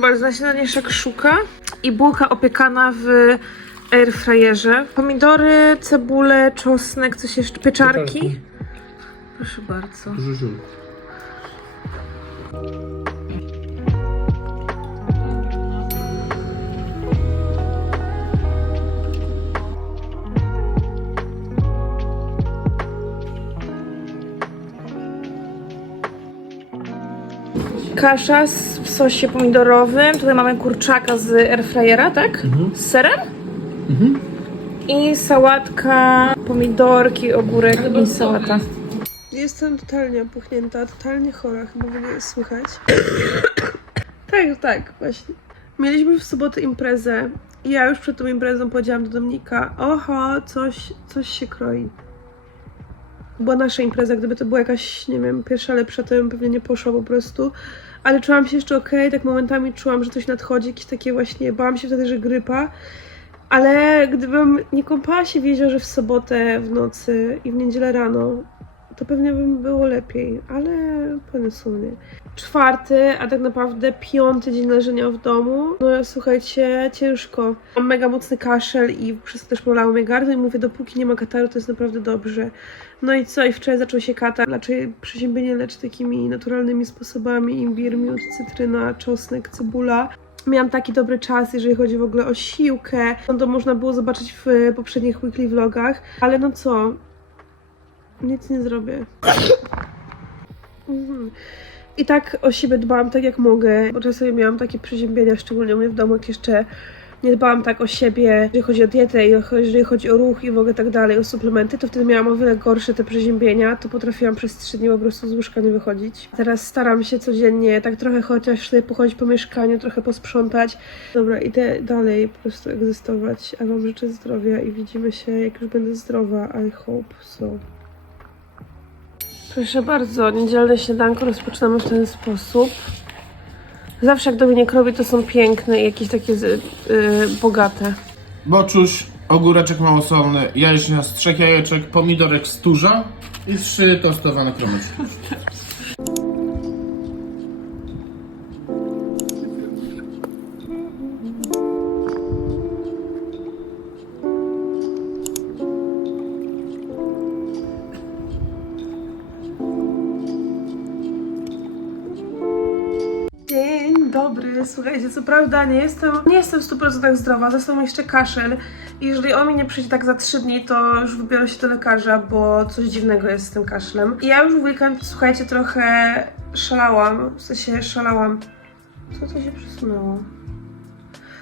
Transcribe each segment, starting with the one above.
bardzo, nasilanie szakszuka i bułka opiekana w airfryerze. Pomidory, cebulę, czosnek, coś jeszcze, pieczarki. Pieczarki. Proszę bardzo. Dużo ziół. Kasza z, w sosie pomidorowym. Tutaj mamy kurczaka z airfryera, tak? Z serem? Mhm. I sałatka, pomidorki, ogórek i sałata. Jestem totalnie opuchnięta, totalnie chora, chyba w ogóle słychać. tak, tak, właśnie. Mieliśmy w sobotę imprezę i ja już przed tą imprezą powiedziałam do Dominika, oho, coś, coś się kroi. Była nasza impreza, gdyby to była jakaś, nie wiem, pierwsza lepsza, to bym pewnie nie poszła po prostu. Ale czułam się jeszcze okej, tak momentami czułam, że coś nadchodzi, jakieś takie właśnie, bałam się wtedy, że grypa. Ale gdybym nie kąpała się w jeziorze w sobotę w nocy i w niedzielę rano, to pewnie bym było lepiej, ale poniosło mnie. Czwarty, a tak naprawdę piąty dzień leżenia w domu. No słuchajcie, ciężko. Mam mega mocny kaszel i przez to też bolało mnie gardło i mówię, dopóki nie ma kataru, to jest naprawdę dobrze. No i co? I wczoraj zaczął się katar. Raczej przeziębienie lecz takimi naturalnymi sposobami. Imbir, miód, cytryna, czosnek, cebula. Miałam taki dobry czas, jeżeli chodzi w ogóle o siłkę. No to można było zobaczyć w poprzednich weekly vlogach. Ale no co? Nic nie zrobię. Mhm. I tak o siebie dbałam tak jak mogę, bo czasami miałam takie przeziębienia, szczególnie u mnie w domu, jak jeszcze nie dbałam tak o siebie, jeżeli chodzi o dietę, jeżeli chodzi o ruch i w ogóle tak dalej, o suplementy, to wtedy miałam o wiele gorsze te przeziębienia, to potrafiłam przez trzy dni po prostu z łóżka nie wychodzić. Teraz staram się codziennie tak trochę chociaż sobie pochodzić po mieszkaniu, trochę posprzątać. Dobra, idę dalej po prostu egzystować, a wam życzę zdrowia i widzimy się jak już będę zdrowa, I hope so. Proszę bardzo, niedzielne śniadanko rozpoczynamy w ten sposób. Zawsze jak Dominik robi, to są piękne i jakieś takie z- yy, bogate. Boczuś, ogóreczek małosolny, jajecznia z trzech jajeczek, pomidorek z turza i trzy tostowane kromeczki. co prawda nie jestem, nie jestem w 100% zdrowa, został mi jeszcze kaszel i jeżeli on mi nie przyjdzie tak za 3 dni, to już wybiorę się do lekarza, bo coś dziwnego jest z tym kaszlem. I ja już w weekend, słuchajcie, trochę szalałam, w sensie szalałam. Co to się przesunęło?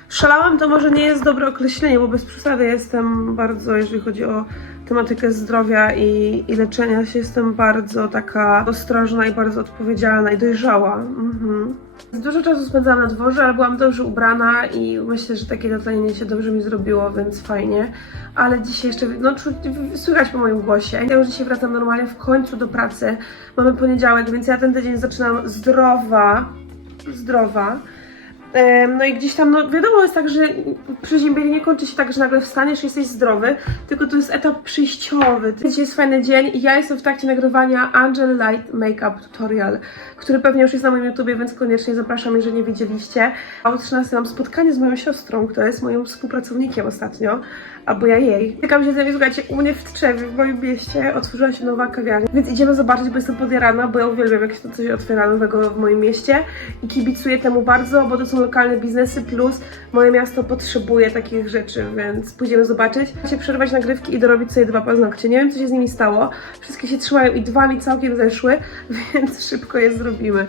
Szalałam to może nie jest dobre określenie, bo bez przesady jestem bardzo, jeżeli chodzi o tematykę zdrowia i, i leczenia się, jestem bardzo taka ostrożna i bardzo odpowiedzialna i dojrzała. Mhm. Dużo czasu spędzałam na dworze, ale byłam dobrze ubrana i myślę, że takie dotlenienie się dobrze mi zrobiło, więc fajnie. Ale dzisiaj jeszcze, no czuć, słychać po moim głosie. Ja już dzisiaj wracam normalnie w końcu do pracy. Mamy poniedziałek, więc ja ten tydzień zaczynam zdrowa, zdrowa. No i gdzieś tam, no wiadomo jest tak, że przeziębienie nie kończy się tak, że nagle wstaniesz i jesteś zdrowy, tylko to jest etap przejściowy. Dzisiaj jest fajny dzień i ja jestem w trakcie nagrywania Angel Light Makeup Tutorial, który pewnie już jest na moim YouTubie, więc koniecznie zapraszam, jeżeli nie widzieliście. A o 13 mam spotkanie z moją siostrą, która jest moim współpracownikiem ostatnio, albo ja jej. Czekam się z nami, słuchajcie, u mnie w Tczewie, w moim mieście, otworzyła się nowa kawiarnia, więc idziemy zobaczyć, bo jestem podjarana, bo ja uwielbiam, jak się to coś otwiera nowego w moim mieście i kibicuję temu bardzo, bo to są lokalne biznesy, plus moje miasto potrzebuje takich rzeczy, więc pójdziemy zobaczyć. Chcę przerwać nagrywki i dorobić sobie dwa paznokcie. Nie wiem, co się z nimi stało. Wszystkie się trzymają i dwa mi całkiem zeszły, więc szybko je zrobimy.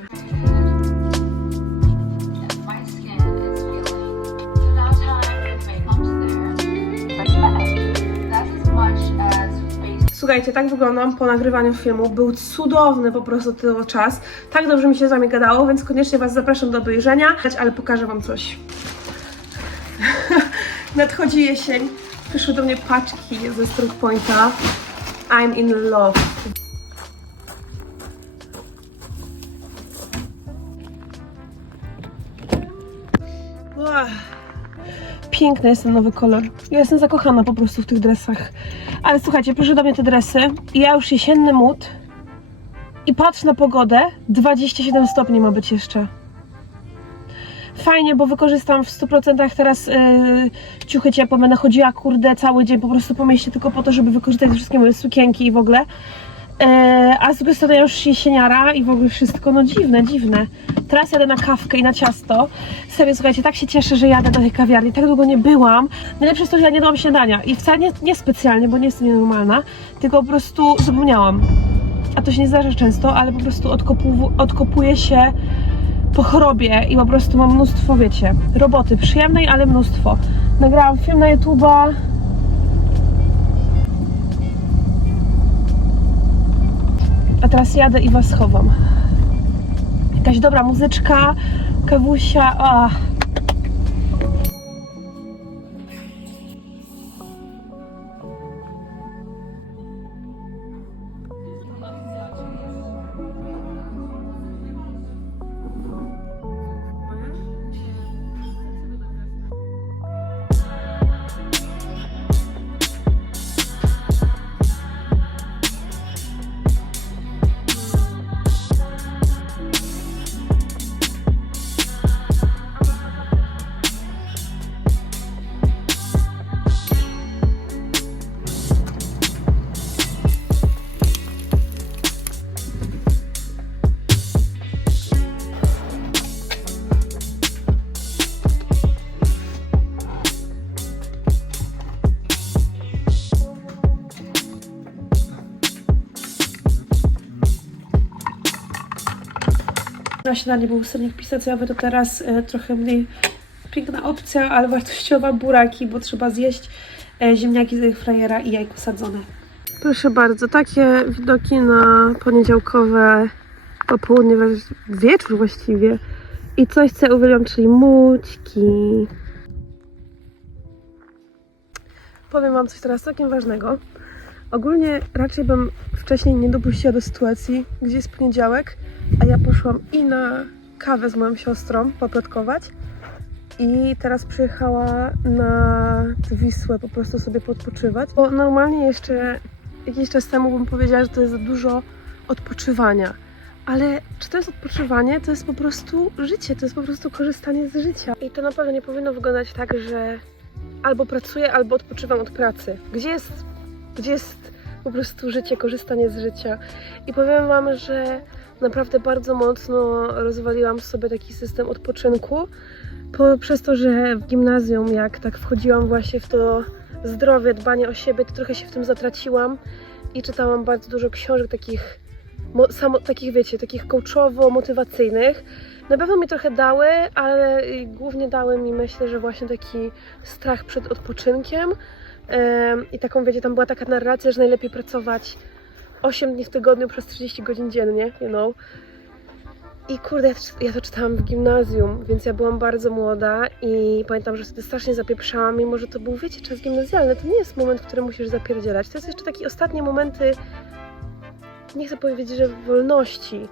Słuchajcie, tak wyglądam po nagrywaniu filmu. Był cudowny po prostu ten czas. Tak dobrze mi się z wami gadało, więc koniecznie was zapraszam do obejrzenia, ale pokażę wam coś. Nadchodzi jesień. Przyszły do mnie paczki ze Stroke Pointa. I'm in love. Ach. Piękny jest ten nowy kolor. Ja jestem zakochana po prostu w tych dresach. Ale słuchajcie, proszę do mnie te dresy. Ja już jesienny mód. I patrz na pogodę. 27 stopni ma być jeszcze. fajnie, bo wykorzystam w 100% teraz yy, ciuchy ciepłe. Będę chodziła, kurde, cały dzień po prostu po mieście tylko po to, żeby wykorzystać wszystkie moje sukienki i w ogóle. Yy, a z drugiej strony ja już jesieniara i w ogóle wszystko, no dziwne, dziwne. Teraz jadę na kawkę i na ciasto. Serio, słuchajcie, tak się cieszę, że jadę do tej kawiarni. Tak długo nie byłam. Najlepsze jest to, że ja nie dałam śniadania. I wcale nie, nie specjalnie, bo nie jestem nienormalna, tylko po prostu zapomniałam. A to się nie zdarza często, ale po prostu odkopu, odkopuję się po chorobie i po prostu mam mnóstwo, wiecie, roboty przyjemnej, ale mnóstwo. Nagrałam film na YouTube'a. Teraz jadę i was chowam. Jakaś dobra muzyczka, kawusia, a. Na śniadanie był sernik pistacjowy, to teraz e, trochę mniej piękna opcja, ale wartościowa buraki, bo trzeba zjeść e, ziemniaki z frajera i jajko sadzone. Proszę bardzo, takie widoki na poniedziałkowe popołudnie, wieczór właściwie. I coś, co uwielbiam, czyli mućki. Powiem Wam coś teraz całkiem ważnego. Ogólnie raczej bym wcześniej nie dopuściła do sytuacji, gdzie jest poniedziałek, a ja poszłam i na kawę z moją siostrą poplotkować i teraz przyjechała na Wisłę po prostu sobie podpoczywać, bo normalnie jeszcze jakiś czas temu bym powiedziała, że to jest za dużo odpoczywania. Ale czy to jest odpoczywanie? To jest po prostu życie, to jest po prostu korzystanie z życia. I to na pewno nie powinno wyglądać tak, że albo pracuję, albo odpoczywam od pracy. Gdzie jest, gdzie jest po prostu życie, korzystanie z życia? I powiem Wam, że naprawdę bardzo mocno rozwaliłam sobie taki system odpoczynku. Po, przez to, że w gimnazjum, jak tak wchodziłam właśnie w to zdrowie, dbanie o siebie, to trochę się w tym zatraciłam i czytałam bardzo dużo książek takich, mo, samo, takich wiecie, takich coachowo-motywacyjnych. Na pewno mi trochę dały, ale y, głównie dały mi, myślę, że właśnie taki strach przed odpoczynkiem. I taką, wiecie, tam była taka narracja, że najlepiej pracować 8 dni w tygodniu przez 40 godzin dziennie, you know. I kurde, ja to, czytałam w gimnazjum, więc ja byłam bardzo młoda i pamiętam, że wtedy strasznie zapieprzałam, mimo że to był, wiecie, czas gimnazjalny. To nie jest moment, w którym musisz zapierdzielać. To jest jeszcze takie ostatnie momenty, nie chcę powiedzieć, że wolności,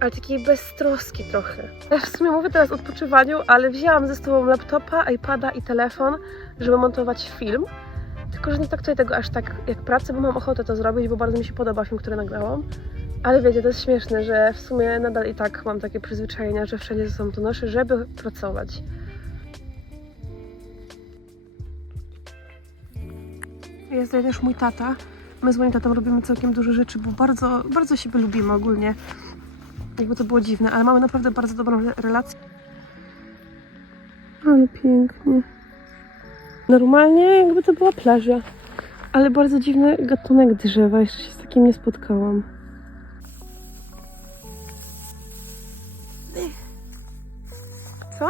ale takiej beztroski trochę. Ja w sumie mówię teraz o odpoczywaniu, ale wzięłam ze sobą laptopa, iPada i telefon, żeby montować film. Tylko, że nie traktuję tego aż tak jak pracę, bo mam ochotę to zrobić, bo bardzo mi się podoba film, który nagrałam. Ale wiecie, to jest śmieszne, że w sumie nadal i tak mam takie przyzwyczajenia, że wszędzie ze sobą to noszę, żeby pracować. Jest tutaj też mój tata. My z moim tatą robimy całkiem dużo rzeczy, bo bardzo, bardzo siebie lubimy ogólnie. Jakby to było dziwne, ale mamy naprawdę bardzo dobrą re- relację. Ale pięknie. Normalnie jakby to była plaża. Ale bardzo dziwny gatunek drzewa. Jeszcze się z takim nie spotkałam. Co?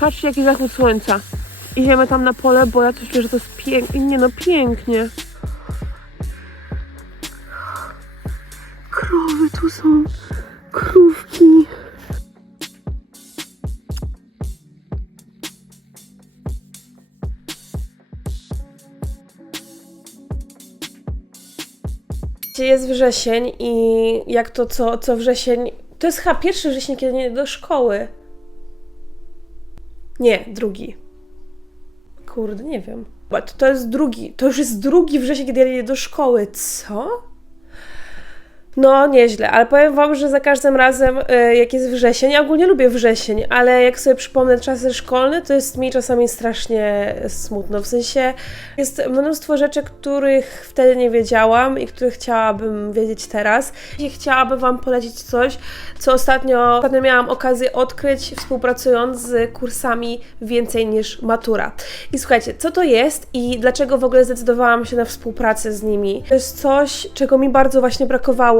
Patrzcie jaki zachód słońca. Idziemy tam na pole, bo ja coś czuję, że to jest pięknie. Nie no, pięknie. Krowy tu są. Krówki. Jest wrzesień i jak to co, co wrzesień. To jest chyba pierwszy wrzesień, kiedy nie do szkoły. Nie, drugi. Kurde, nie wiem. To, to jest drugi. To już jest drugi wrzesień, kiedy ja idę do szkoły. Co? No, nieźle, ale powiem Wam, że za każdym razem, y, jak jest wrzesień, ja ogólnie lubię wrzesień, ale jak sobie przypomnę czasy szkolne, to jest mi czasami strasznie smutno. W sensie jest mnóstwo rzeczy, których wtedy nie wiedziałam i których chciałabym wiedzieć teraz. I chciałabym Wam polecić coś, co ostatnio, ostatnio miałam okazję odkryć, współpracując z kursami Więcej niż Matura. I słuchajcie, co to jest i dlaczego w ogóle zdecydowałam się na współpracę z nimi? To jest coś, czego mi bardzo właśnie brakowało,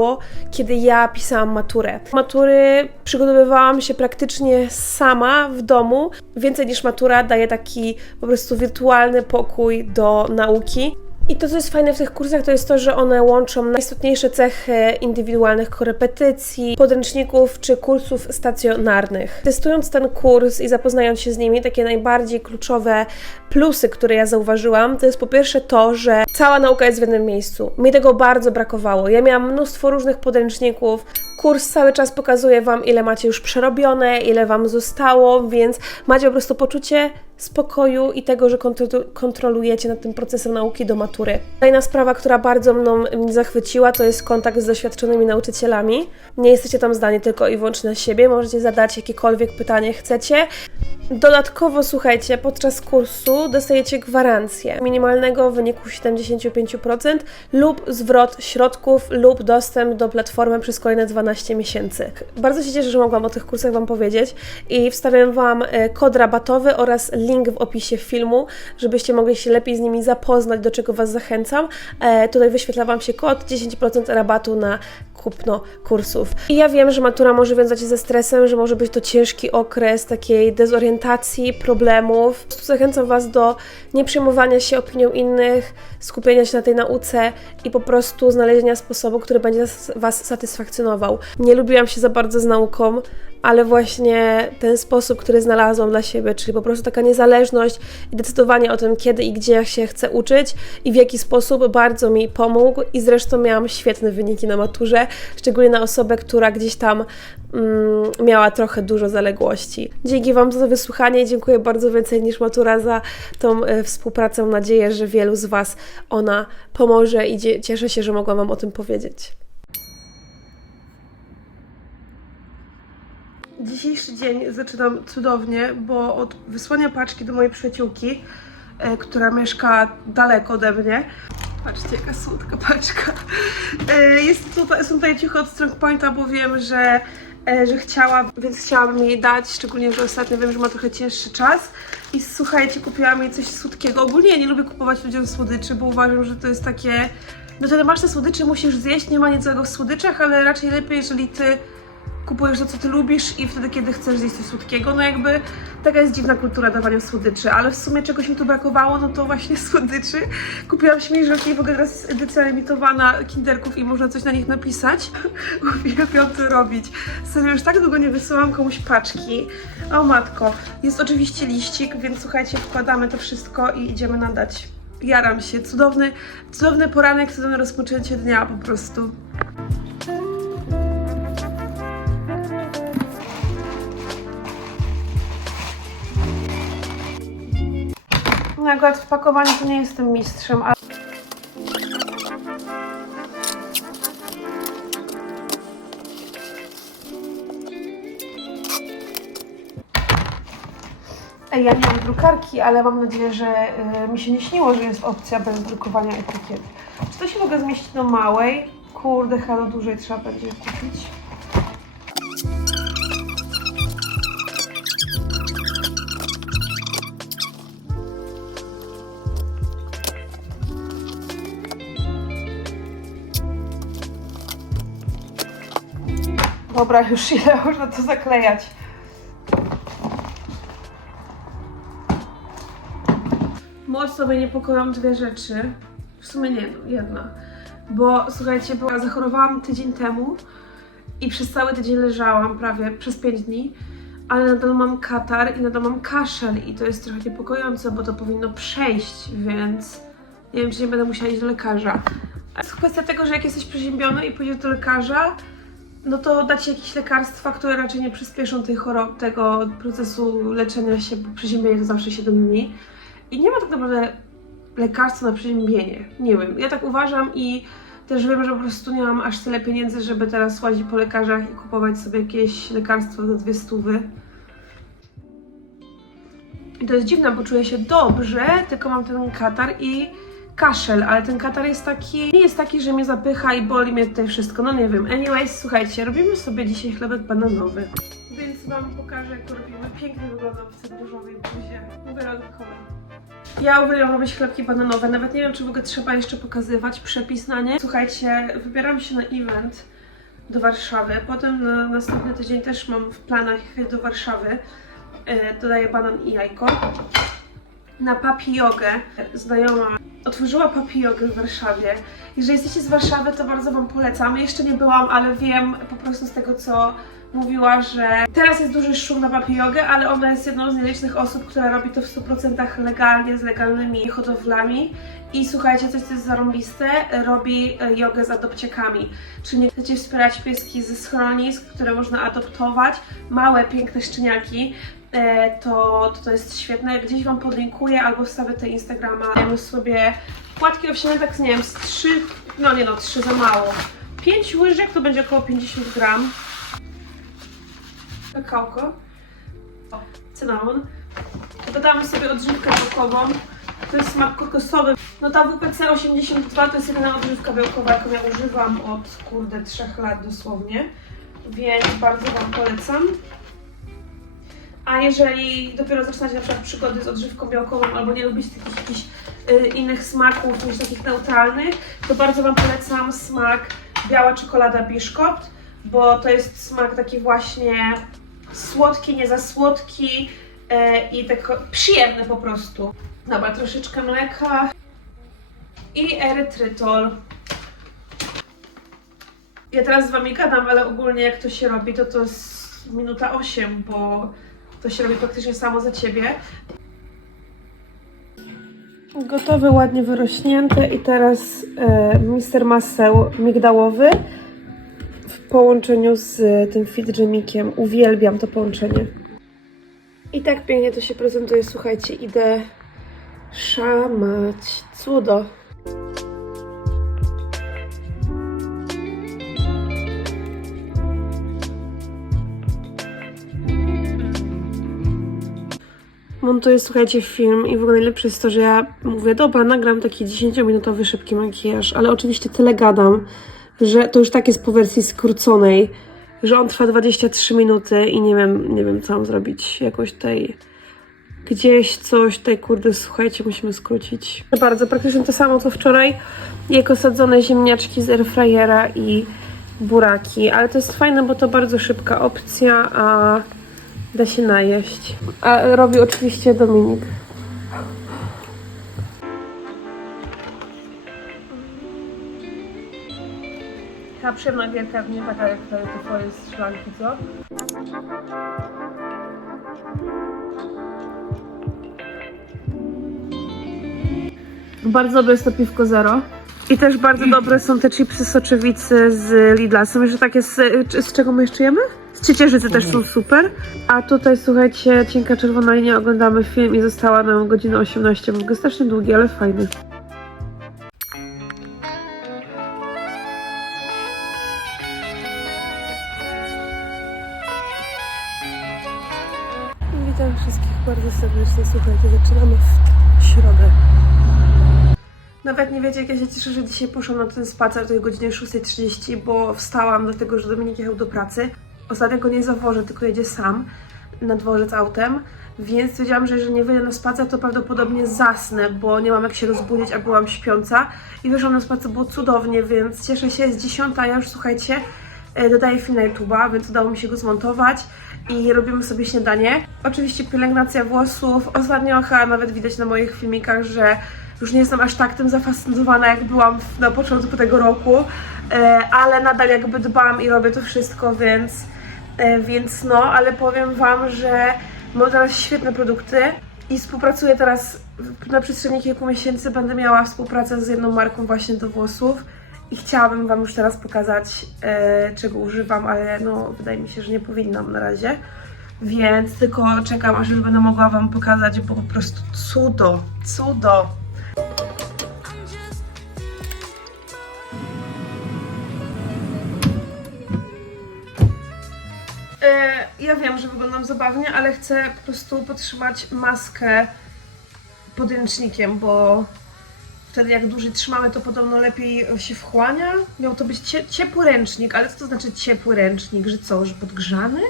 kiedy ja pisałam maturę. Matury przygotowywałam się praktycznie sama w domu. Więcej niż matura daje taki po prostu wirtualny pokój do nauki. I to, co jest fajne w tych kursach, to jest to, że one łączą najistotniejsze cechy indywidualnych korepetycji, podręczników czy kursów stacjonarnych. Testując ten kurs i zapoznając się z nimi, takie najbardziej kluczowe plusy, które ja zauważyłam, to jest po pierwsze to, że cała nauka jest w jednym miejscu. Mi tego bardzo brakowało. Ja miałam mnóstwo różnych podręczników, Kurs cały czas pokazuje Wam, ile macie już przerobione, ile Wam zostało, więc macie po prostu poczucie spokoju i tego, że kontro- kontrolujecie nad tym procesem nauki do matury. Kolejna sprawa, która bardzo mną mnie zachwyciła, to jest kontakt z doświadczonymi nauczycielami. Nie jesteście tam zdani tylko i wyłącznie na siebie, możecie zadać jakiekolwiek pytanie chcecie. Dodatkowo, słuchajcie, podczas kursu dostajecie gwarancję minimalnego wyniku 75% lub zwrot środków lub dostęp do platformy przez kolejne 12 miesięcy. Bardzo się cieszę, że mogłam o tych kursach Wam powiedzieć i wstawiam Wam e, kod rabatowy oraz link w opisie filmu, żebyście mogli się lepiej z nimi zapoznać, do czego Was zachęcam. E, tutaj wyświetla Wam się kod 10% rabatu na kupno kursów. I ja wiem, że matura może wiązać się ze stresem, że może być to ciężki okres takiej dezorientacji, problemów. Zachęcam Was do nie przejmowania się opinią innych, skupienia się na tej nauce i po prostu znalezienia sposobu, który będzie Was satysfakcjonował. Nie lubiłam się za bardzo z nauką, ale właśnie ten sposób, który znalazłam dla siebie, czyli po prostu taka niezależność i decydowanie o tym, kiedy i gdzie się chcę uczyć i w jaki sposób bardzo mi pomógł i zresztą miałam świetne wyniki na maturze, szczególnie na osobę, która gdzieś tam mm, miała trochę dużo zaległości. Dzięki Wam za to wysłuchanie dziękuję bardzo więcej niż matura za tą e, współpracę. Mam nadzieję, że wielu z Was ona pomoże i cieszę się, że mogłam Wam o tym powiedzieć. Dzisiejszy dzień zaczynam cudownie, bo od wysłania paczki do mojej przyjaciółki, e, która mieszka daleko ode mnie. Patrzcie, jaka słodka paczka. E, jest tutaj, są tutaj ciuchy od Strong Pointa, bo wiem, że, e, że chciała, więc chciałabym jej dać, szczególnie, że ostatnio wiem, że ma trochę cięższy czas. I słuchajcie, kupiłam jej coś słodkiego. Ogólnie ja nie lubię kupować ludziom słodyczy, bo uważam, że to jest takie... No to masz te słodycze, musisz zjeść, nie ma nic złego w słodyczach, ale raczej lepiej, jeżeli ty kupujesz to, co ty lubisz i wtedy, kiedy chcesz zjeść coś słodkiego. No jakby taka jest dziwna kultura dawania słodyczy, ale w sumie czegoś mi tu brakowało, no to właśnie słodyczy. Kupiłam śmieszki i w ogóle teraz jest edycja limitowana kinderków i można coś na nich napisać. Uwielbiam to robić. Serio, już tak długo nie wysyłam komuś paczki. O matko, jest oczywiście liścik, więc słuchajcie, wkładamy to wszystko i idziemy nadać. Jaram się. Cudowny, cudowny poranek, cudowne rozpoczęcie dnia po prostu. No akurat w pakowaniu to nie jestem mistrzem, ale... Ej, ja nie mam drukarki, ale mam nadzieję, że y, mi się nie śniło, że jest opcja bez drukowania etykiet. Czy to się mogę zmieścić do małej? Kurde, halo, dłużej trzeba będzie kupić. Dobra, już ile można to zaklejać. Mocno mnie niepokoją dwie rzeczy. W sumie nie, jedna. Bo słuchajcie, bo zachorowałam tydzień temu i przez cały tydzień leżałam, prawie przez 5 dni, ale nadal mam katar i nadal mam kaszel i to jest trochę niepokojące, bo to powinno przejść, więc nie wiem, czy nie będę musiała iść do lekarza. A jest kwestia tego, że jak jesteś przeziębiony i pójdziesz do lekarza, no to da ci jakieś lekarstwa, które raczej nie przyspieszą tej choroby, tego procesu leczenia się, bo przeziębienie to zawsze 7 dni. I nie ma tak naprawdę lekarstwa na przeziębienie. Nie wiem, ja tak uważam i też wiem, że po prostu nie mam aż tyle pieniędzy, żeby teraz łazić po lekarzach i kupować sobie jakieś lekarstwo za dwie stówy. I to jest dziwne, bo czuję się dobrze, tylko mam ten katar i kaszel, ale ten katar jest taki, nie jest taki, że mnie zapycha i boli mnie tutaj wszystko, no nie wiem. Anyways, słuchajcie, robimy sobie dzisiaj chlebek bananowy. Więc wam pokażę, jak robimy. Pięknie wygląda w cebulzowej buzie. Wyrodkowe. Ja uwielbiam robić chlebki bananowe, nawet nie wiem, czy w ogóle trzeba jeszcze pokazywać przepis na nie. Słuchajcie, wybieram się na event do Warszawy, potem na następny tydzień też mam w planach do Warszawy. E, dodaję banan i jajko. Na papi jogę znajoma otworzyła papi jogę w Warszawie. Jeżeli jesteście z Warszawy, to bardzo Wam polecam. Jeszcze nie byłam, ale wiem po prostu z tego, co mówiła, że teraz jest duży szum na papi jogę, ale ona jest jedną z nielicznych osób, która robi to w 100% legalnie, z legalnymi hodowlami. I słuchajcie, coś co jest zarąbiste, robi e, jogę z adopciakami. Czyli nie chcecie wspierać pieski ze schronisk, które można adoptować, małe, piękne szczeniaki, to, to to jest świetne. Gdzieś Wam podlinkuję albo wstawię te Instagrama. Dajmy sobie płatki owsiane, tak nie wiem, z 3, no nie no, 3 za mało. 5 łyżek to będzie około 50 gram. Kakałko. Cynamon. Dodamy sobie odżywkę białkową. To jest smak kokosowy. No ta WPC 82 to jest jedyna odżywka białkowa, jaką ja używam od kurde 3 lat dosłownie. Więc bardzo Wam polecam. A jeżeli dopiero zaczynacie na przykład przygody z odżywką białkową albo nie lubicie takich jakichś y, innych smaków niż takich neutralnych, to bardzo Wam polecam smak biała czekolada Biszkopt, bo to jest smak taki właśnie słodki, nie za słodki e, i tak przyjemny po prostu. Dobra, troszeczkę mleka i erytrytol. Ja teraz z Wami gadam, ale ogólnie jak to się robi, to to jest minuta 8, bo to się robi praktycznie samo za Ciebie. Gotowe, ładnie wyrośnięte i teraz e, mister maseł migdałowy w połączeniu z tym fit dżemikiem. Uwielbiam to połączenie. I tak pięknie to się prezentuje, słuchajcie, idę szamać. Cudo. Montuję, słuchajcie, film i w ogóle najlepsze jest to, że ja mówię, dobra, nagram taki 10-minutowy szybki makijaż, ale oczywiście tyle gadam, że to już tak jest po wersji skróconej, że on trwa 23 minuty i nie wiem, nie wiem co mam zrobić, jakoś tej gdzieś coś, tej kurde, słuchajcie, musimy skrócić. Bardzo, praktycznie to samo co wczoraj, jak osadzone ziemniaczki z airfryera i buraki, ale to jest fajne, bo to bardzo szybka opcja, a da się najeść. A robi oczywiście Dominik. Ta przyjemna gierka nie taka jak te te twoje szklanki, co? Bardzo dobre jest to piwko zero. I też bardzo dobre są te chipsy soczewicy z Lidla. Są jeszcze takie z, z czego my jeszcze jemy? Z ciecierzycy też są super. A tutaj słuchajcie, cienka czerwona linia, oglądamy film i została nam godzina 18, bo ogóle strasznie długi, ale fajny. Witam wszystkich bardzo serdecznie. Słuchajcie, zaczynamy w środę. Nawet nie wiecie, jak ja się cieszę, że dzisiaj poszłam na ten spacer o tej godzinie 6.30, bo wstałam dlatego, że Dominik jechał do pracy. Ostatnio go nie zawożę, tylko jedzie sam na dworzec autem, więc wiedziałam, że jeżeli nie wyjdę na spacer, to prawdopodobnie zasnę, bo nie mam jak się rozbudzić, a byłam śpiąca. I wyszłam na spacer, było cudownie, więc cieszę się, jest dziesiąta, ja już słuchajcie, e, dodaję film na YouTube'a, więc udało mi się go zmontować i robimy sobie śniadanie. Oczywiście pielęgnacja włosów. Ostatnio chyba nawet widać na moich filmikach, że już nie jestem aż tak tym zafascynowana, jak byłam na początku tego roku, e, ale nadal jakby dbam i robię to wszystko, więc, więc no, ale powiem Wam, że mam teraz świetne produkty i współpracuję teraz na przestrzeni kilku miesięcy, będę miała współpracę z jedną marką właśnie do włosów I chciałabym Wam już teraz pokazać, e, czego używam, ale no, wydaje mi się, że nie powinnam na razie. Więc tylko czekam, aż już będę mogła Wam pokazać, bo po prostu cudo, cudo. Ja wiem, że wyglądam zabawnie, ale chcę po prostu podtrzymać maskę podręcznikiem, bo wtedy jak dłużej trzymamy, to podobno lepiej się wchłania. Miał to być cie, ciepły ręcznik, ale co to znaczy ciepły ręcznik? Że co, że podgrzany?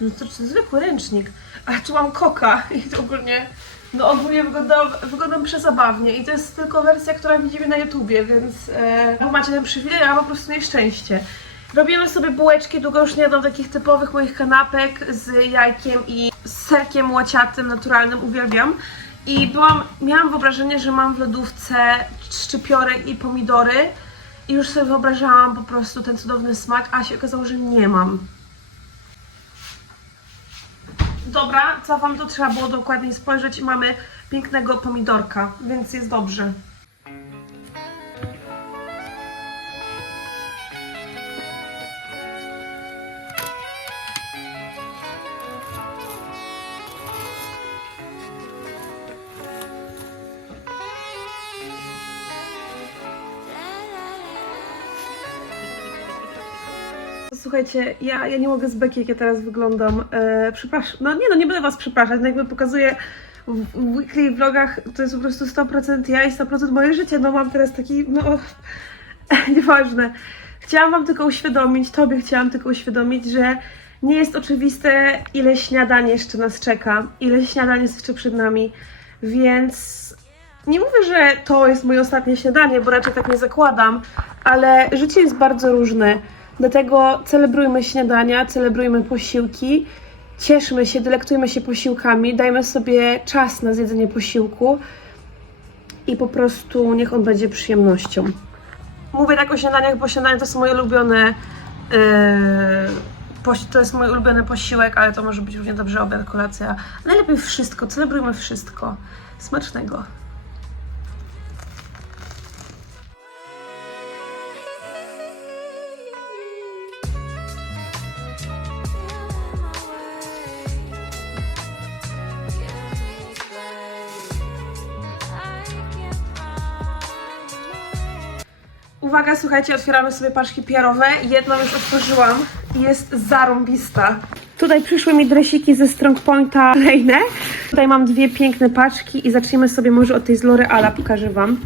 No to, to zwykły ręcznik. A tu mam koka i to ogólnie, no ogólnie wyglądam, wyglądam przezabawnie i to jest tylko wersja, która widzimy na YouTubie, więc e, macie ten przywilej, a po prostu nieszczęście. Robimy sobie bułeczki, długo już nie jadłam takich typowych moich kanapek z jajkiem i serkiem łaciatym, naturalnym, uwielbiam. I byłam, miałam wyobrażenie, że mam w lodówce szczypiory i pomidory i już sobie wyobrażałam po prostu ten cudowny smak, a się okazało, że nie mam. Dobra, cofam, to trzeba było dokładniej spojrzeć i mamy pięknego pomidorka, więc jest dobrze. Słuchajcie, ja, ja nie mogę z beki, jak ja teraz wyglądam. E, przepraszam, no nie no, nie będę was przepraszać, no jakby pokazuję w, weekly vlogach, to jest po prostu 100% ja i 100% moje życie, no mam teraz taki, no nieważne. Chciałam wam tylko uświadomić, tobie chciałam tylko uświadomić, że nie jest oczywiste, ile śniadań jeszcze nas czeka, ile śniadań jest jeszcze przed nami, więc nie mówię, że to jest moje ostatnie śniadanie, bo raczej tak nie zakładam, ale życie jest bardzo różne. Dlatego celebrujmy śniadania, celebrujmy posiłki, cieszmy się, delektujmy się posiłkami, dajmy sobie czas na zjedzenie posiłku i po prostu niech on będzie przyjemnością. Mówię tak o śniadaniach, bo śniadania to są moje ulubione. Yy, to jest mój ulubiony posiłek, ale to może być równie dobrze obiad, kolacja. Najlepiej wszystko, celebrujmy wszystko. Smacznego. Słuchajcie, otwieramy sobie paczki PR-owe. Jedną już otworzyłam i jest zarąbista. Tutaj przyszły mi dresiki ze Strong Pointa kolejne. Tutaj mam dwie piękne paczki i zaczniemy sobie może od tej z L'Oreala, pokażę Wam.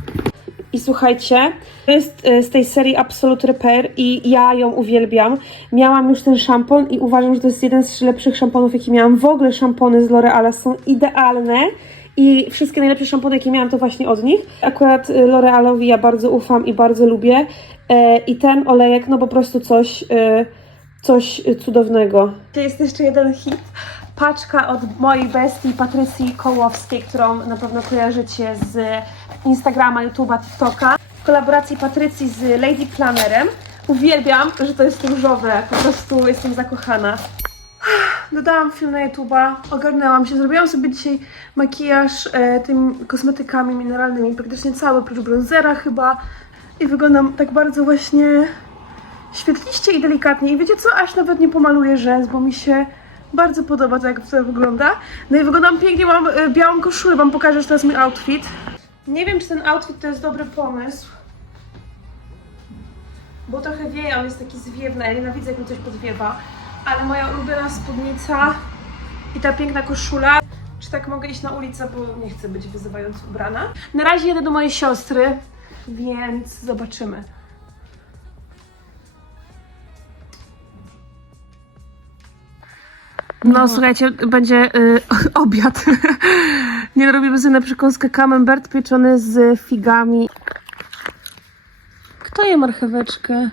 I słuchajcie, to jest e, z tej serii Absolute Repair i ja ją uwielbiam. Miałam już ten szampon i uważam, że to jest jeden z lepszych szamponów, jaki miałam. W ogóle szampony z L'Oreala są idealne i wszystkie najlepsze szampony, jakie miałam, to właśnie od nich. Akurat y, L'Orealowi ja bardzo ufam i bardzo lubię. E, I ten olejek, no po prostu coś, e, coś cudownego. To jest jeszcze jeden hit. Paczka od mojej bestii Patrycji Kołowskiej, którą na pewno kojarzycie z Instagrama, YouTube'a, TikToka. W kolaboracji Patrycji z Lady Plannerem. Uwielbiam, że to jest różowe. Po prostu jestem zakochana. Dodałam film na YouTube'a, ogarnęłam się, zrobiłam sobie dzisiaj makijaż e, tymi kosmetykami mineralnymi, praktycznie cały, oprócz bronzera chyba. I wyglądam tak bardzo właśnie świetliście i delikatnie. I wiecie co, aż nawet nie pomaluję rzęs, bo mi się bardzo podoba to, jak to wygląda. No i wyglądam pięknie, mam e, białą koszulę, wam pokażę, to jest mój outfit. Nie wiem, czy ten outfit to jest dobry pomysł. Bo trochę wieje, on jest taki zwiewny, ja nienawidzę, jak mi coś podwiewa. Ale moja ulubiona spódnica i ta piękna koszula. Czy tak mogę iść na ulicę, bo nie chcę być wyzywająco ubrana. Na razie jedę do mojej siostry, więc zobaczymy. No, słuchajcie, będzie y, obiad. Nie robimy sobie na przekąskę camembert pieczony z figami. Kto je marcheweczkę?